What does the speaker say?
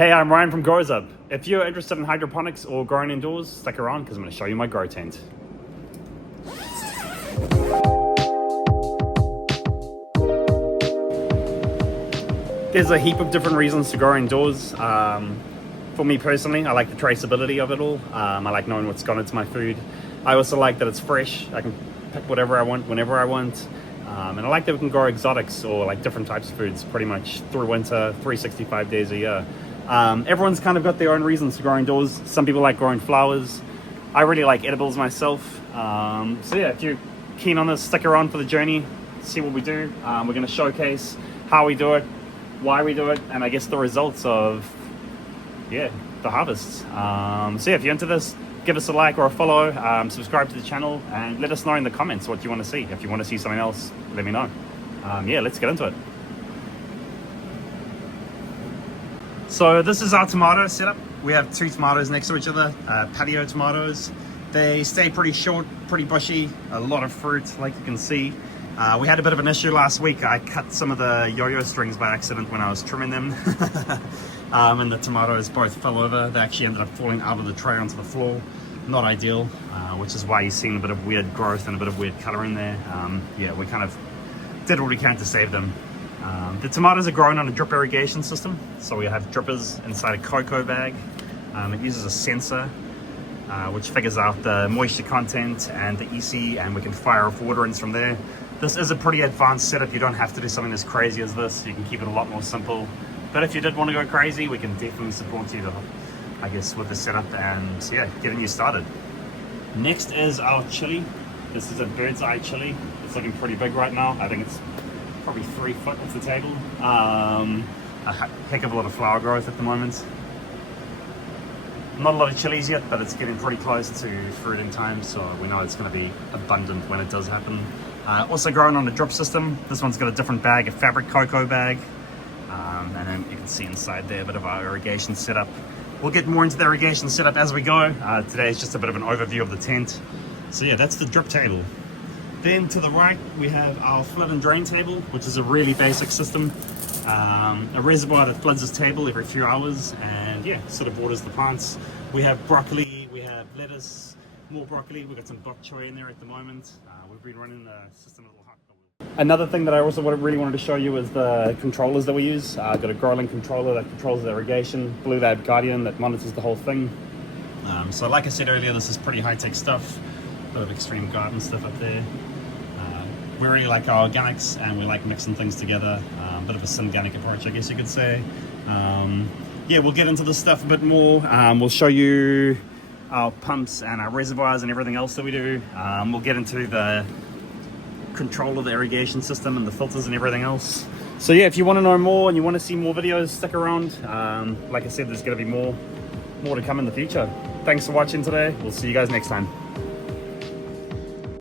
Hey, I'm Ryan from Grows Up. If you're interested in hydroponics or growing indoors, stick around because I'm going to show you my grow tent. There's a heap of different reasons to grow indoors. For me personally, I like the traceability of it all. I like knowing what's gone into my food. I also like that it's fresh. I can pick whatever I want, whenever I want. And I like that we can grow exotics or like different types of foods pretty much through winter, 365 days a year. Everyone's kind of got their own reasons to grow indoors. Some people like growing flowers. I really like edibles myself. So yeah, if you're keen on this, stick around for the journey, see what we do. We're going to showcase how we do it, why we do it, and I guess the results of, the harvests. So yeah, if you're into this, give us a like or a follow, subscribe to the channel, and let us know in the comments what you want to see. If you want to see something else, let me know. Let's get into it. So this is our tomato setup. We have two tomatoes next to each other, patio tomatoes. They stay pretty short, pretty bushy, a lot of fruit, like you can see. We had a bit of an issue last week. I cut some of the yo-yo strings by accident when I was trimming them. And the tomatoes both fell over. They actually ended up falling out of the tray onto the floor. Not ideal, which is why you're seeing a bit of weird growth and a bit of weird color in there. We kind of did what we can to save them. The tomatoes are grown on a drip irrigation system. So we have drippers inside a cocoa bag. It uses a sensor, which figures out the moisture content and the EC, and we can fire off water ins from there. This is a pretty advanced setup. You don't have to do something as crazy as this. You can keep it a lot more simple. But if you did want to go crazy, we can definitely support you, with the setup and getting you started. Next is our chili. This is a bird's eye chili. It's looking pretty big right now. I think it's probably 3 foot off the table. A heck of a lot of flower growth at the moment. Not a lot of chilies yet, but it's getting pretty close to fruiting time, so we know it's going to be abundant when it does happen. Also grown on a drip system. This one's got a different bag, a fabric cocoa bag. And then you can see inside there a bit of our irrigation setup. We'll get more into the irrigation setup as we go. Today is just a bit of an overview of the tent. So yeah, that's the drip table. Then to the right, we have our flood and drain table, which is a really basic system. A reservoir that floods this table every few hours and sort of waters the plants. We have broccoli, we have lettuce, more broccoli. We've got some bok choy in there at the moment. We've been running the system a little hot. Another thing that I also really wanted to show you is the controllers that we use. I've got a GrowLink controller that controls the irrigation, Blue Lab Guardian that monitors the whole thing. So like I said earlier, this is pretty high-tech stuff. A bit of extreme garden stuff up there. We really like our organics and we like mixing things together. A bit of a synergetic approach, I guess you could say. We'll get into this stuff a bit more. We'll show you our pumps and our reservoirs and everything else that we do. We'll get into the control of the irrigation system and the filters and everything else. So if you want to know more and you want to see more videos, stick around. Like I said, there's going to be more to come in the future. Thanks for watching today. We'll see you guys next time.